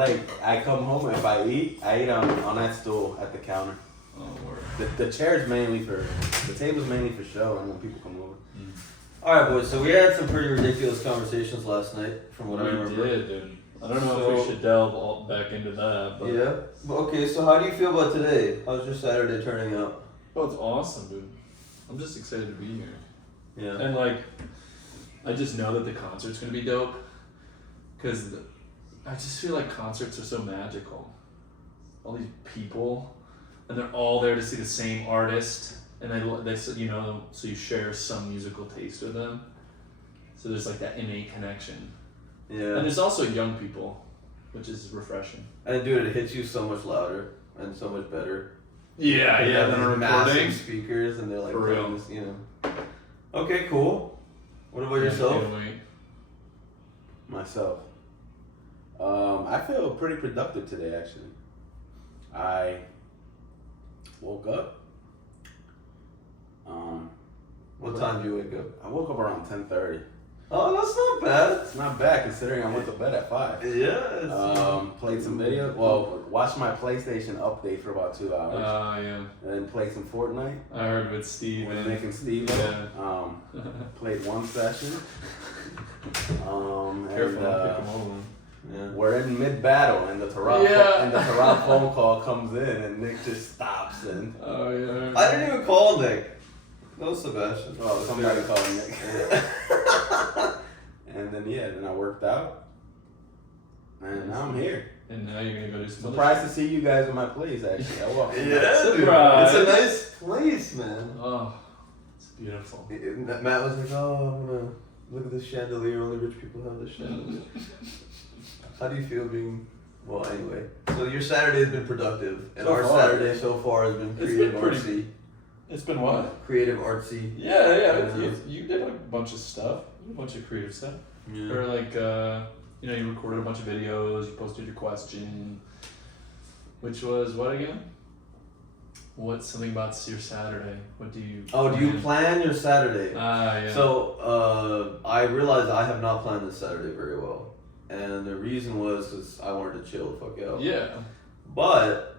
I come home and if I eat on that stool at the counter. Oh, word. The table's mainly for show and when people come over. Alright, boys, so we had some pretty ridiculous conversations last night, from what I remember. We did, dude. I don't know if we should delve all back into that, but... Yeah? Okay, so how do you feel about today? How's your Saturday turning out? Oh, it's awesome, dude. I'm just excited to be here. Yeah. And, like, I just know that the concert's gonna be dope. Because I just feel like concerts are so magical. All these people, and they're all there to see the same artist. And they you know, so you share some musical taste with them. So there's like that innate connection. Yeah. And there's also young people, which is refreshing. And dude, it hits you so much louder and so much better. Yeah, They have than a these massive recording. speakers and they're like For real. playing this, you know. Okay, cool. What about yourself? Can't wait. Myself. I feel pretty productive today, actually. I woke up. What time do you wake up? I woke up around 10:30. Oh, that's not bad. It's not bad considering I went to bed at 5. Yeah. Played some video. Well, watched my PlayStation update for about 2 hours. Yeah. And then played some Fortnite I heard with Steve. with and- Nick and Steve. Yeah. Played one session. Careful, And don't pick them all. Yeah. we're in mid battle, and the Tarab phone call comes in, and Nick just stops and Oh yeah. I didn't even call Nick. No, Sebastian. oh, somebody Yeah. called Nick. Yeah. And then I worked out, and now I'm here. And now you're gonna go do some other Surprised to see you guys in my place. Actually, I walked. Yeah, dude. Surprise. It's a nice place, man. Oh, it's beautiful. Matt was like, oh, I'm gonna look at this chandelier. Only rich people have this chandelier. How do you feel being? Well, anyway. So your Saturday has been productive, and So our far. Saturday so far has been It's creative been pretty- artsy. It's been what? Creative artsy. Yeah. You did a bunch of stuff. You did a bunch of creative stuff. Yeah. Or like, you recorded a bunch of videos. You posted your question, which was what again? What's something about your Saturday? What do you? Oh, do you plan your Saturday? Yeah. So I realized I have not planned this Saturday very well, and the reason was because I wanted to chill the fuck out. Yeah. But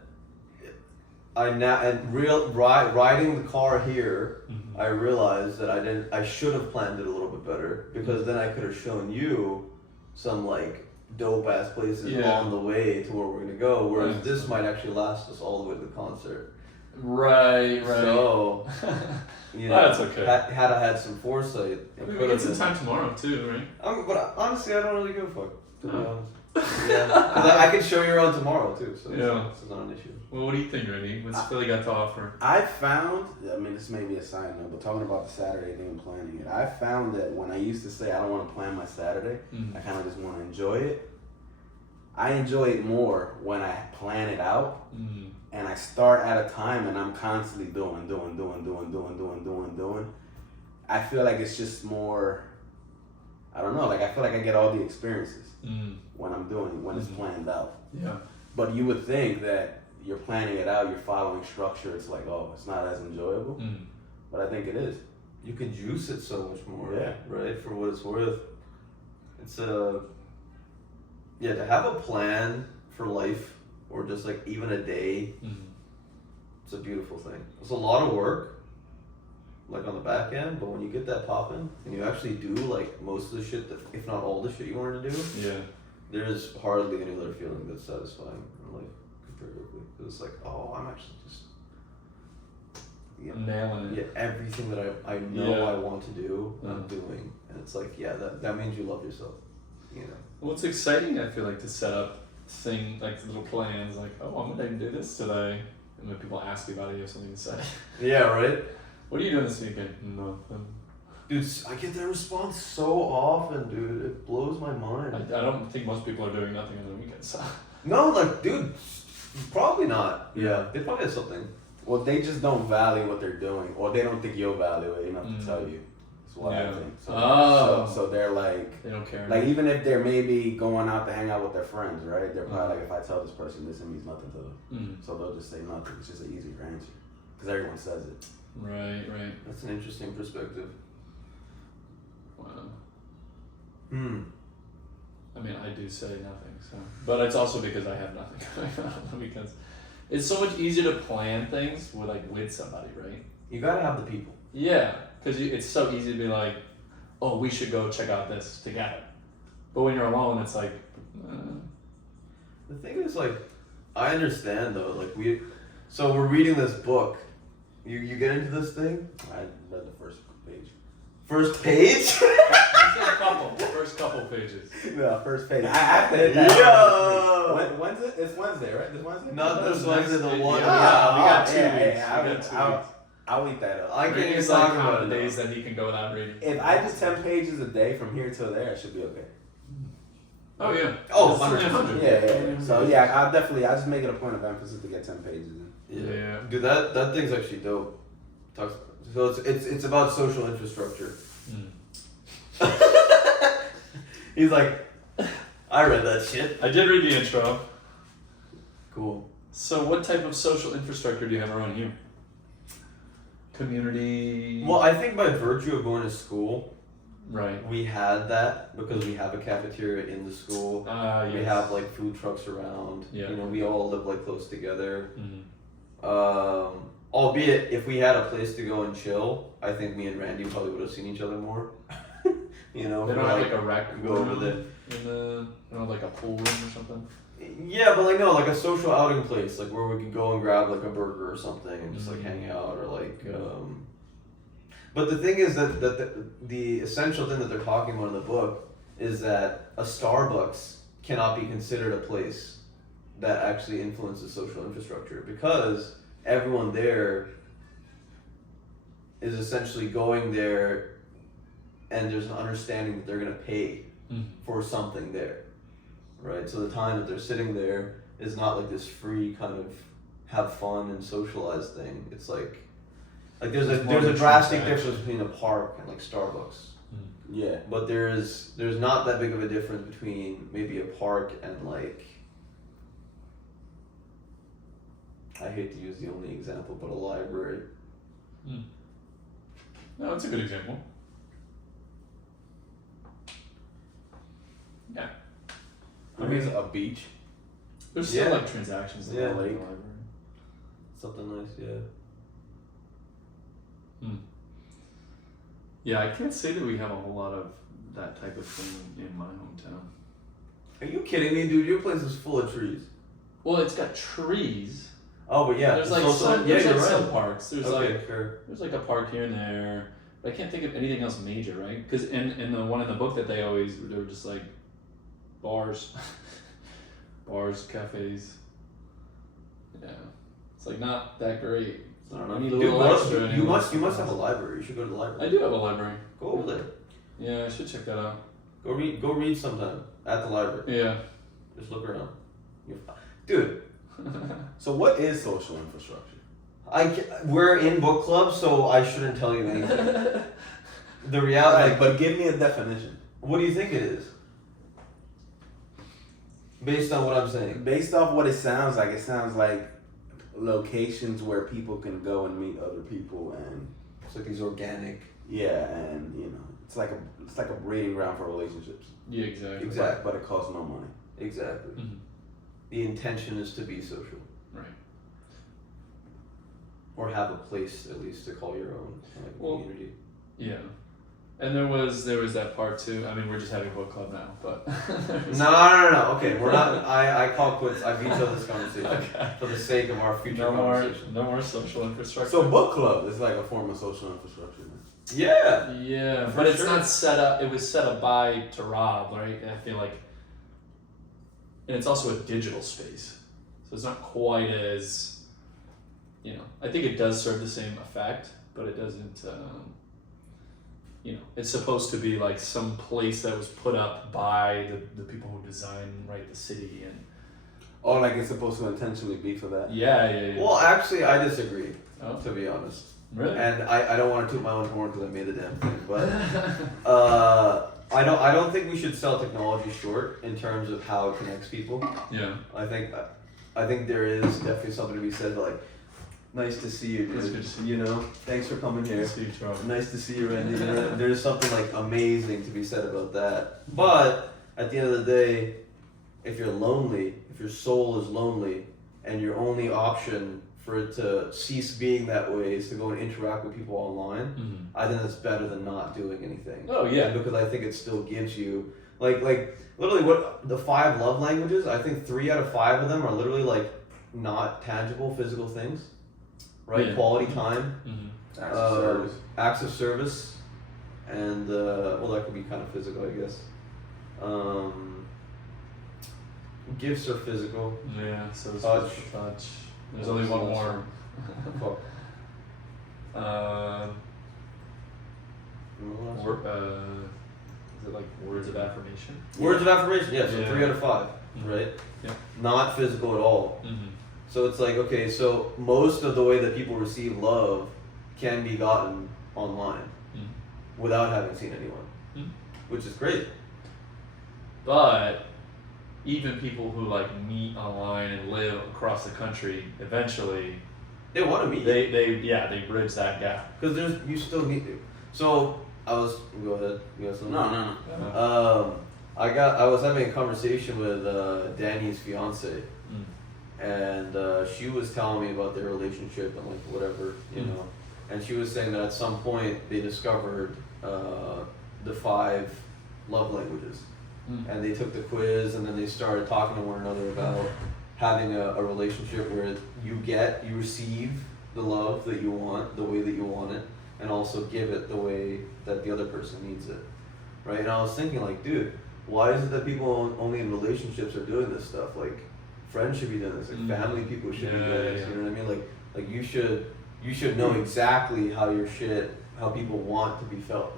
riding the car here, Mhm. I realized that I should have planned it a little bit better, because then I could have shown you some like dope ass places Yeah. on the way to where we're gonna go. Whereas Right. this might actually last us all the way to the concert. Right. So you know, That's okay. Had I had some foresight, it We could get have some been. time tomorrow too, right? But honestly, I don't really give a fuck, to be Oh. honest. Yeah, 'cause I can show you around tomorrow too, so Yeah. it's not an issue. Well, what do you think, Randy? What's Philly got to offer? I found, this may be a side note, but talking about the Saturday thing and planning it, I found that when I used to say I don't want to plan my Saturday, Mhm. I kind of just want to enjoy it. I enjoy it more when I plan it out Mm. and I start at a time and I'm constantly doing. I feel like it's just more, I don't know, like I feel like I get all the experiences Mm. when I'm doing it, when it's Mhm. planned out. Yeah. But you would think that you're planning it out, you're following structure, it's like, oh, it's not as enjoyable. Mm. But I think it is. You can juice it so much more, Yeah. right? For what it's worth. It's to have a plan for life, or just like even a day, Mm. it's a beautiful thing. It's a lot of work, like on the back end, but when you get that popping and you actually do like most of the shit, that, if not all the shit you wanted to do, Yeah. there's hardly any other feeling that's satisfying in life comparatively. It's like, oh, I'm actually just Nailing it. yeah, everything that I know Yeah. I want to do, I'm Mhm. doing, and it's like, yeah, that means you love yourself, you know. Well, it's exciting, I feel like, to set up little plans, like, oh, I'm gonna do this today. And when people ask you about it, you have something to say. Yeah, right. What are you doing this weekend? Nothing. Dude, I get that response so often, dude. It blows my mind. I don't think most people are doing nothing on the weekends. So. No, like, dude, probably not. Yeah, they probably have something. Well, they just don't value what they're doing, or they don't think you'll value it enough Mm. to tell you. That's what Yeah. I think. So, Oh. so they're like, They don't care. like even if they're maybe going out to hang out with their friends, right? They're probably like, if I tell this person this, it means nothing to them. Mm. So they'll just say nothing. It's just an easier answer because everyone says it. Right. That's an interesting perspective. Wow. I mean, I do say nothing, so. But it's also because I have nothing going on on the weekends. It's so much easier to plan things with somebody, right? You gotta have the people. Yeah, because it's so easy to be like, oh, we should go check out this together. But when you're alone, it's like. The thing is, like, I understand though. Like so we're reading this book. You get into this thing. I read the first page. First page. First couple pages. No, first page. I have to hit that. Yo! When's it? It's Wednesday, right? This Wednesday? Not this Wednesday, the one. Yeah, we got 2 yeah, weeks. yeah, We got 2 weeks. I'll eat that up. I can't even It's talk like about how it the now. days that he can go without reading. If I do 10 pages a day from here till there, it should be okay. Oh yeah. Oh, It's only 100. Yeah. So yeah, I just make it a point of emphasis to get 10 pages in. Yeah. Dude, that thing's actually dope. So it's about social infrastructure. He's like, I read that shit. I did read the intro. Cool. So what type of social infrastructure do you have around you? Community. Well, I think by virtue of going to school, Right. we had that because we have a cafeteria in the school. Yes. We have like food trucks around. Yeah. You know, we all live like close together. Mm-hmm. Albeit, if we had a place to go and chill, I think me and Randy probably would have seen each other more. You know, They don't have like a rec go over room there. in the, they don't have like a pool room or something. Yeah, but like no, like a social outing place, like where we could go and grab like a burger or something and just like Mhm. hang out or like. Yeah. But the thing is that the essential thing that they're talking about in the book is that a Starbucks cannot be considered a place that actually influences social infrastructure because everyone there is essentially going there and there's an understanding that they're going to pay for something there, right? So the time that they're sitting there is not like this free kind of have fun and socialize thing. It's like there's a drastic difference between a park and like Starbucks. Yeah. But there's not that big of a difference between maybe a park and like, I hate to use the only example, but a library. No, that's a good example. Yeah. I mean, a beach. There's still Yeah. like transactions in Yeah. the Lake. library. Something nice, yeah. Yeah, I can't say that we have a whole lot of that type of thing in my hometown. Are you kidding me, dude? Your place is full of trees. Well, it's got trees. Oh, but yeah. There's it's like also- some, yeah, there's you're like right. some parks. There's Okay, like sure. there's like a park here and there. But I can't think of anything else major, right? Because in the one in the book that they were just like bars, bars, cafes. Yeah, it's like not that great. I don't know. I need a Dude, little what- extra. you anyway. must have a library. You should go to the I library. do have a library. Go over there. Yeah, I should check that out. Go read sometime at the library. Yeah. Just look around. Dude, So what is social infrastructure? we're in book club, so I shouldn't tell you anything. The reality, Like, but give me a definition. what do you think it is? Based on what I'm saying. Based off what it sounds like locations where people can go and meet other people, and It's like these organic. yeah, and you know, it's like a breeding ground for relationships. Yeah, exactly. Exactly. But it costs no money. Exactly. Mhm. The intention is to be social. Right. Or have a place at least to call your own, like Well, community. Yeah. And there was that part too. I mean, we're just having book club now, but No. Okay, we're not. I call quits. I veto this conversation Okay. for the sake of our future conversation. no more social infrastructure. So book club is like a form of social infrastructure. Man. Yeah. Yeah, For but it's sure. not set up. It was set up by Rob, right? And I feel like, and it's also a digital space, so it's not quite as, I think it does serve the same effect, but it doesn't. It's supposed to be like some place that was put up by the people who design, right, the city and. Oh, like it's supposed to intentionally be for that. Yeah. Well, actually, I disagree. Oh. To be honest. Really? And I don't want to toot my own horn because I made the damn thing, but I don't think we should sell technology short in terms of how it connects people. Yeah. I think there is definitely something to be said like, nice to see you, It's dude. good to see You know, thanks for coming here. See you, Charles. Nice to see you, Randy. There's something like amazing to be said about that. But at the end of the day, if you're lonely, if your soul is lonely, and your only option for it to cease being that way is to go and interact with people online, I think that's better than not doing anything. Oh yeah. Because I think it still gives you like literally what the 5 love languages. I think 3 out of 5 of them are literally like not tangible physical things, right? Yeah. Quality time, Acts of service. acts of service, and well, that could be kind of physical, I guess. Gifts are physical. Yeah. So it's Touch. physical touch. There's only one more. Fuck. Is it like words of affirmation? Words of affirmation, yeah, so Yeah. 3 out of 5, right? Yeah. Not physical at all. So it's like, okay, so most of the way that people receive love can be gotten online without having seen anyone, which is great. But even people who like meet online and live across the country, eventually They want to meet you. they bridge that gap. Because you still need to. So go ahead. You got something? No. I was having a conversation with Danny's fiance, and she was telling me about their relationship and like whatever, you know, and she was saying that at some point they discovered the 5 love languages, and they took the quiz, and then they started talking to one another about having a relationship where you receive the love that you want the way that you want it, and also give it the way that the other person needs it, right? And I was thinking like, dude, why is it that people only in relationships are doing this stuff? Like, friends should be doing this. Like, family people should be doing this. You know what I mean? Like you should know exactly how how people want to be felt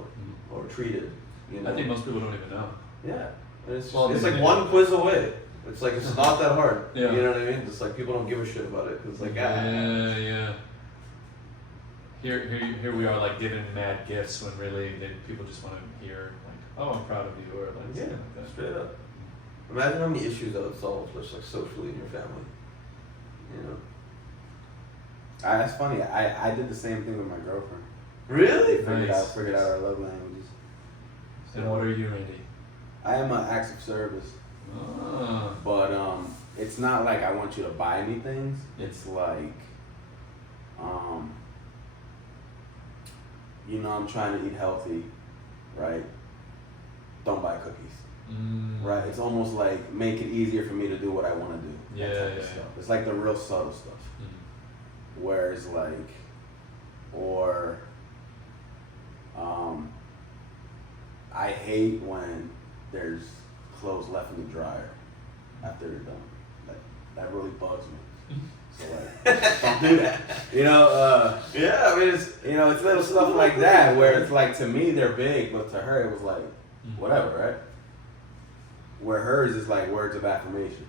or treated. You know? I think most people don't even know. Yeah, and it's Well, it's they like do. one quiz away. It's like it's not that hard. Yeah. You know what I mean? It's like people don't give a shit about it because like Yeah. Here we are like giving mad gifts when really people just want to hear like, oh, I'm proud of you, or like something like that. straight up. Imagine how many issues that would solve just like socially in your family. You know. That's funny. I did the same thing with my girlfriend. Really? Nice. Figured out our love languages. And what are you, Randy? I am an acts of service, Ah. but it's not like I want you to buy me things. It's like, I'm trying to eat healthy, right? Don't buy cookies, right? It's almost like make it easier for me to do what I want to do. Yeah, that type of yeah, stuff. It's like the real subtle stuff. Whereas like, or I hate when there's clothes left in the dryer after they're done. Like that really bugs me. So like, don't do that. Yeah, I mean it's It's little stuff like that where it's like to me they're big, but to her it was like whatever, right? Where hers is like words of affirmation.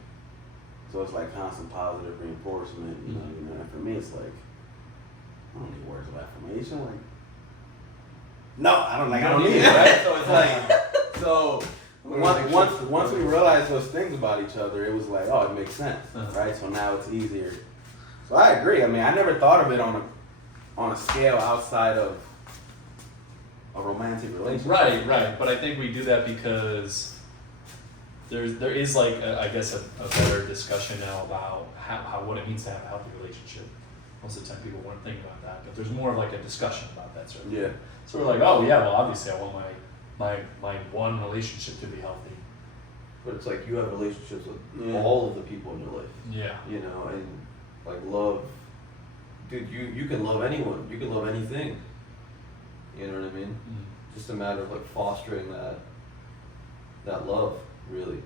So it's like constant positive reinforcement, and for me it's like I don't need words of affirmation. Like no, I don't need it, right? So it's like once we realized those things about each other, it was like, oh, it makes sense, right? So now it's easier. So I agree. I mean, I never thought of it on a scale outside of a romantic relationship. Right. But I think we do that because there is like I guess a better discussion now about how what it means to have a healthy relationship. Most of the time people weren't thinking about that, but there's more of like a discussion about that sort of thing. Yeah. So we're like, oh yeah, well obviously I want my one relationship to be healthy. But it's like you have relationships with all of the people in your life. Yeah. And like love, dude, you can love anyone. You can love anything. You know what I mean? Just a matter of like fostering that love, really.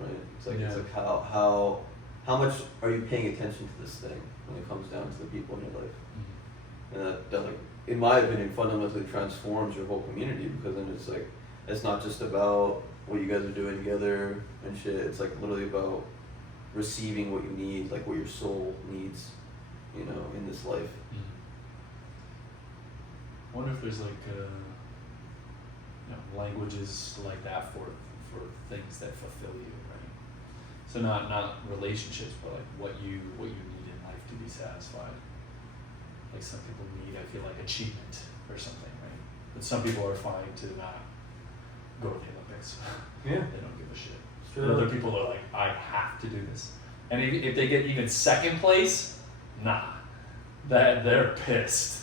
Right? It's like how much are you paying attention to this thing when it comes down to the people in your life? And that like, in my opinion, fundamentally transforms your whole community, because then it's like, it's not just about what you guys are doing together and shit. It's like literally about receiving what you need, like what your soul needs, in this life. I wonder if there's like languages like that for things that fulfill you, right? So not relationships, but like what you need in life to be satisfied. Like some people need, I feel like, achievement or something, right? But some people are fine to go to the Olympics. Yeah. They don't give a shit. Straight And other up. people are like, I have to do this. And if they get even second place, nah, they're pissed.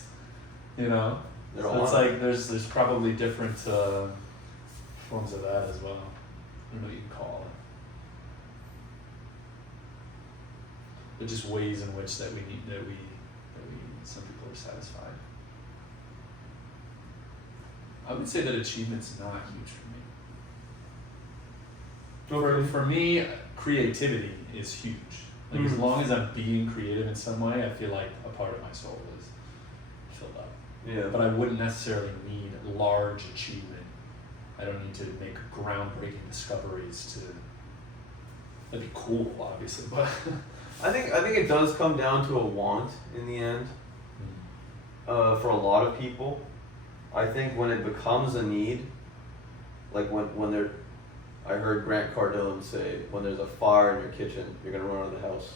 You know, They're so all it's on. like there's probably different forms of that as well. I don't know what you can call it. They're just ways in which that we some people are satisfied. I would say that achievement's not huge for me. For me, creativity is huge. Like as long as I'm being creative in some way, I feel like a part of my soul is filled up. Yeah. But I wouldn't necessarily need large achievement. I don't need to make groundbreaking discoveries to. That'd be cool, obviously, but. I think it does come down to a want in the end. For a lot of people, I think when it becomes a need, like when they're, I heard Grant Cardone say, when there's a fire in your kitchen, you're gonna run out of the house,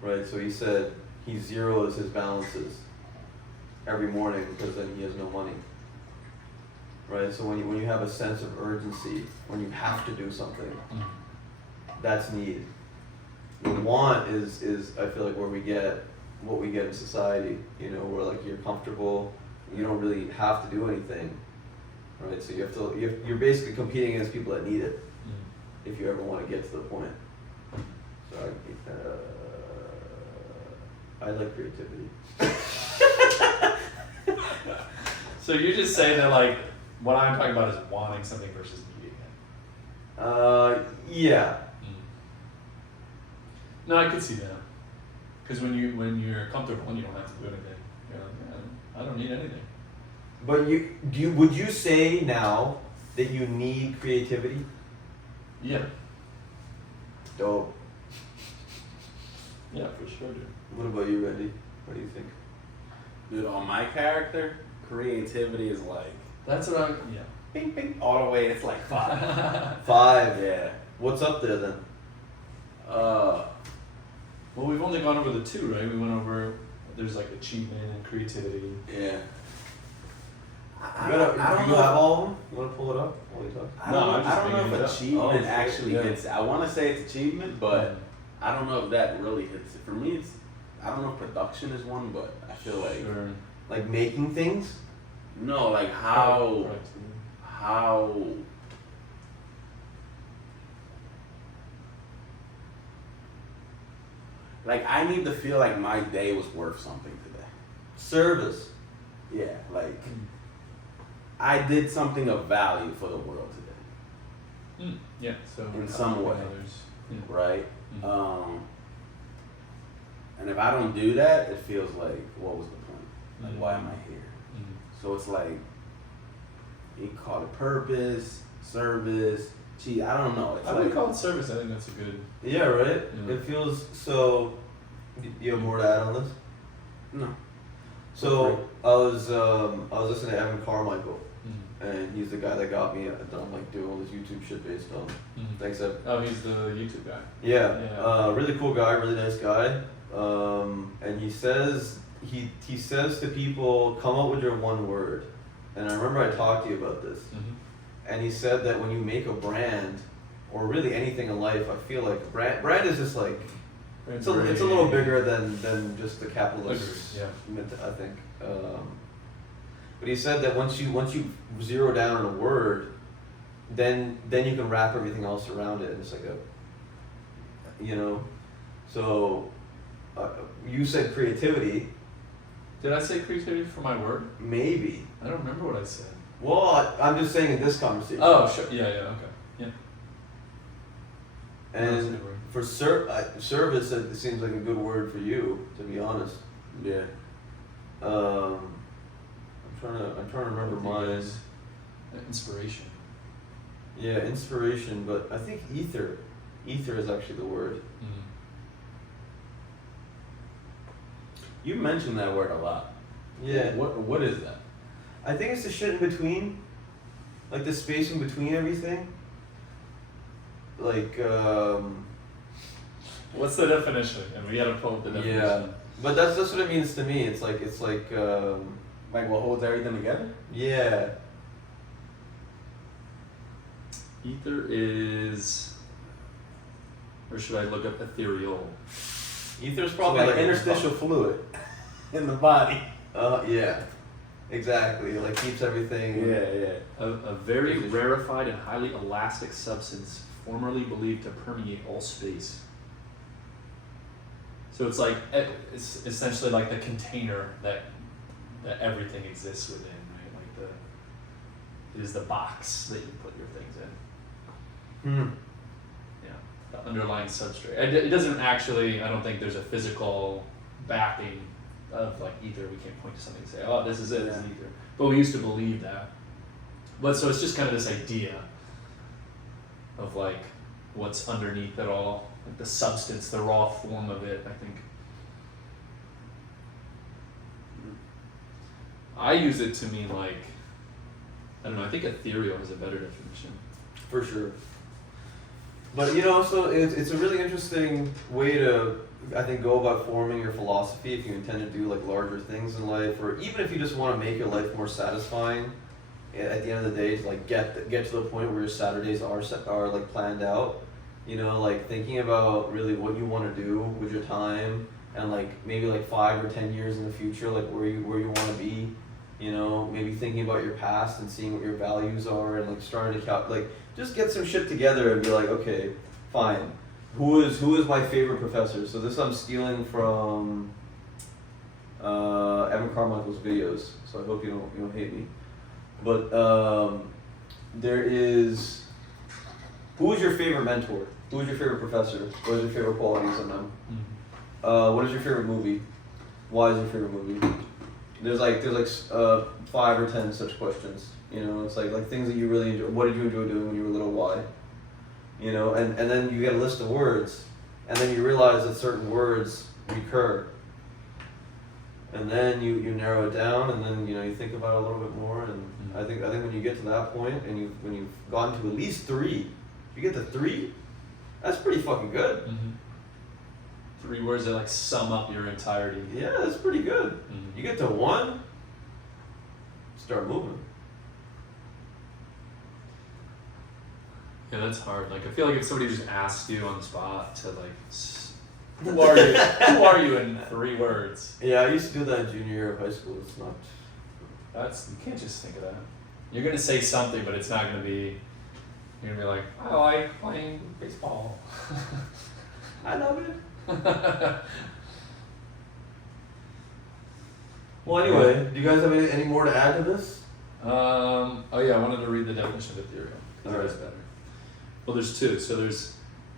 right? So he said he zeroes his balances every morning because then he has no money, right? So when you have a sense of urgency, when you have to do something, that's need. The want is I feel like where we get what we get in society, you know, where like you're comfortable, you don't really have to do anything, right? So you're basically competing against people that need it, if you ever want to get to the point. So I like creativity. So you're just saying that like what I'm talking about is wanting something versus needing it. Yeah. No, I could see that. Because when you're comfortable and you don't have to do anything, you're like, I don't need anything. But would you say now that you need creativity? Yeah. Dope. Yeah, for sure, dude. What about you, Randy? What do you think? Dude, on my character, creativity is like That's what I'm. Yeah. bing bing all the way. It's like 5. 5. Yeah. What's up there then? Well, we've only gone over the 2, right? We went over. There's like achievement and creativity. Yeah. Do you have all of them? You want to pull it up while we talk? I I'm just don't know making it if up. achievement Oh, actually yeah. hits. I want to say it's achievement, but I don't know if that really hits it. For me, it's I don't know if production is one, but I feel like Sure. Like making things? no, like how Right. like I need to feel like my day was worth something today. Service. Yeah, like I did something of value for the world today, Yeah. So In some helping way. others. Yeah. right? Mhm. And if I don't do that, it feels like what was the point? Like why am I here? So it's like you can call it purpose, service, I don't know. It's I like would call it service. I think that's a good. Yeah, right? Yeah. It feels so. Do you have more to add on this? no. So I was listening to Evan Carmichael, Mm-hmm. and he's the guy that got me done like doing all this YouTube shit based on. Mm-hmm. Thanks, Evan. Oh, he's the YouTube guy. Yeah, Yeah. really cool guy, really nice guy. And he says he says to people, come up with your one word. And I remember I talked to you about this. Mm-hmm. And he said that when you make a brand, or really anything in life, I feel like brand is just like it's a little bigger than just the capitalist. Yeah. I think. But he said that once you zero down on a word, then you can wrap everything else around it, and it's like a, you know, so you said creativity. Did I say creativity for my word? Maybe. I don't remember what I said. Well, I'm just saying in this conversation. Oh, sure. Yeah. Okay. Yeah. That's a And good word. for service, it seems like a good word for you, to be honest. Yeah. I'm trying to remember mine. Inspiration. Yeah, inspiration, but I think ether is actually the word. Mm-hmm. You mentioned that word a lot. Yeah. What is that? I think it's the shit in between, like the space in between everything. Like, What's the definition? And we gotta pull up the definition. yeah, but that's what it means to me. It's like, Like what holds everything together? yeah. Ether is, or should I look up ethereal? Ether's So probably like interstitial fluid in the body. Yeah, exactly. Like keeps everything. Yeah. A very rarefied and highly elastic substance formerly believed to permeate all space. So it's like, it's essentially like the container that everything exists within, right? Like it is the box that you put your things in. Yeah, the underlying substrate. It doesn't actually, I don't think there's a physical backing of like ether. We can't point to something and say, oh, this is it, this is ether. But we used to believe that. But so it's just kind of this idea of like what's underneath it all, like the substance, the raw form of it, I think. I use it to mean like, I don't know, I think ethereal is a better definition. For sure. But you know, so it's a really interesting way to, I think, go about forming your philosophy if you intend to do like larger things in life, or even if you just want to make your life more satisfying. At the end of the day, to like get to the point where your Saturdays are like planned out. You know, like thinking about really what you want to do with your time, and like maybe like 5 or 10 years in the future, like where you want to be. You know, maybe thinking about your past and seeing what your values are, and like starting to like just get some shit together and be like, okay, fine. Who is my favorite professor? So this I'm stealing from Evan Carmichael's videos. So I hope you don't hate me. But there is, who is your favorite mentor? Who is your favorite professor? What is your favorite qualities in them? What is your favorite movie? Why is your favorite movie? There's 5 or 10 such questions. You know, it's like things that you really enjoy. What did you enjoy doing when you were little? Why? You know, and then you get a list of words, and then you realize that certain words recur. And then you narrow it down, and then you think about it a little bit more. And I think when you get to that point, and when you've gotten to at least 3, if you get to 3, that's pretty fucking good. 3 words that like sum up your entirety. Yeah, that's pretty good. You get to 1, start moving. Yeah, that's hard. Like I feel like if somebody just asked you on the spot to like, who are you? Who are you in 3 words? Yeah, I used to do that in junior year of high school. It's not. You can't just think of that. You're gonna say something, but it's not gonna be. You're gonna be like, I like playing baseball. I love it. Well, anyway, do you guys have any more to add to this? Oh yeah, I wanted to read the definition of ethereal. All right. That's better. Well, there's 2. So there's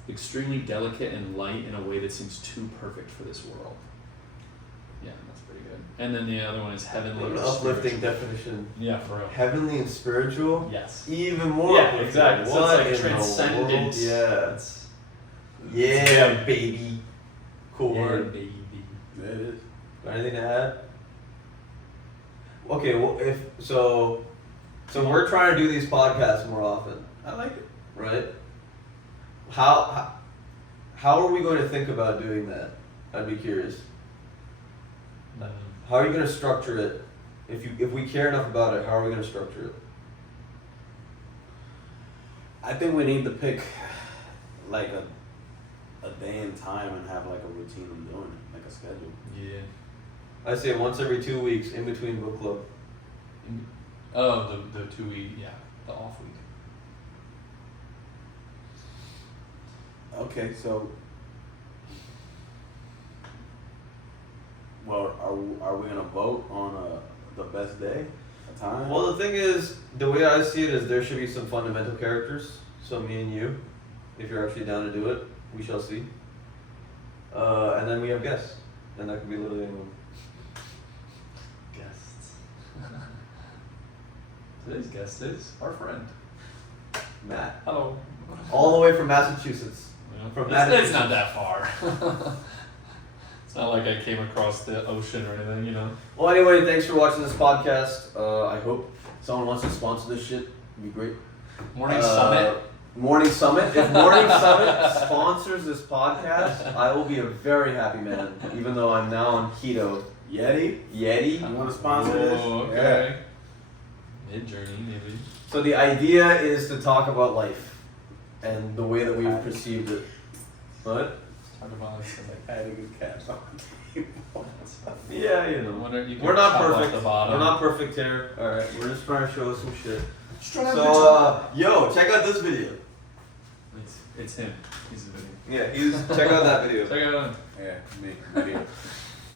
extremely delicate and light in a way that seems too perfect for this world. Yeah, that's pretty good. And then the other one is heavenly. What an or uplifting spiritual. definition. Yeah, for real. Heavenly and spiritual. Yes. Even more. Yeah, uplifting. exactly. So What it's like in the transcendent. world? Yeah. It's Yeah, baby. Cool yeah, word. baby. It is. Got anything to add? Okay, well, so we're trying to do these podcasts more often, I like it. right? How are we going to think about doing that? I'd be curious. How are you going to structure it? If we care enough about it, how are we going to structure it? I think we need to pick like a day and time and have like a routine of doing it, like a schedule. Yeah. I say once every 2 weeks in between book club. Oh, the 2 week, yeah, the off week. Okay, so well, are we gonna vote on the best day, a time? Well, the thing is, the way I see it is there should be some fundamental characters. So me and you, if you're actually down to do it, we shall see. And then we have guests, and that could be literally anyone. Guests. Today's guest is our friend. Matt, Hello. all the way from Massachusetts. Yeah. From It's not that far. It's not like I came across the ocean or anything, you know. Well, anyway, thanks for watching this podcast. I hope someone wants to sponsor this shit. It'd be great. Morning Summit. Morning Summit. If Morning Summit sponsors this podcast, I will be a very happy man, even though I'm now on keto. Yeti? Yeti. You want to sponsor this? Oh, okay. Mid-journey, maybe. So the idea is to talk about life. and the way that we've perceived it. What? Talk about it. So like, I had a good catch on the table. Yeah, you I know. wonder if you can We're not top off perfect. The bottom. We're not perfect here. Alright, we're just trying to show some shit. Strive So, yo, check out this video. It's him. He's the video. Yeah, check out that video. Check it out. Yeah, me, video.